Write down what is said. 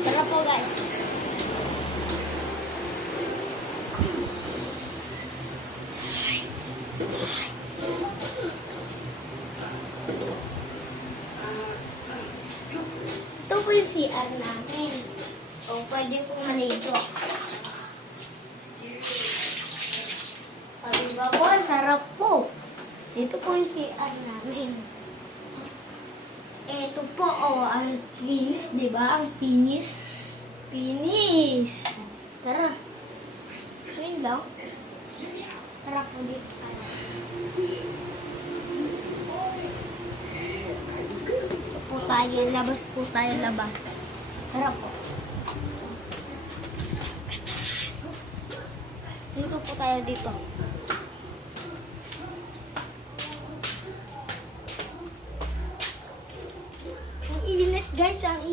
Tara po guys. Ito po yung CR namin. O, pwede pong maligo. O, diba po? Ang sarap po. Dito po yung CR namin. Ito po, o, ang pinis, diba? Ang pinis. Pinis. Tara. Ayun lang. Tara po dito tayo. Po tayo, labas po tayo, labas. Tara po. Dito po tayo dito. Ang init guys, ang init.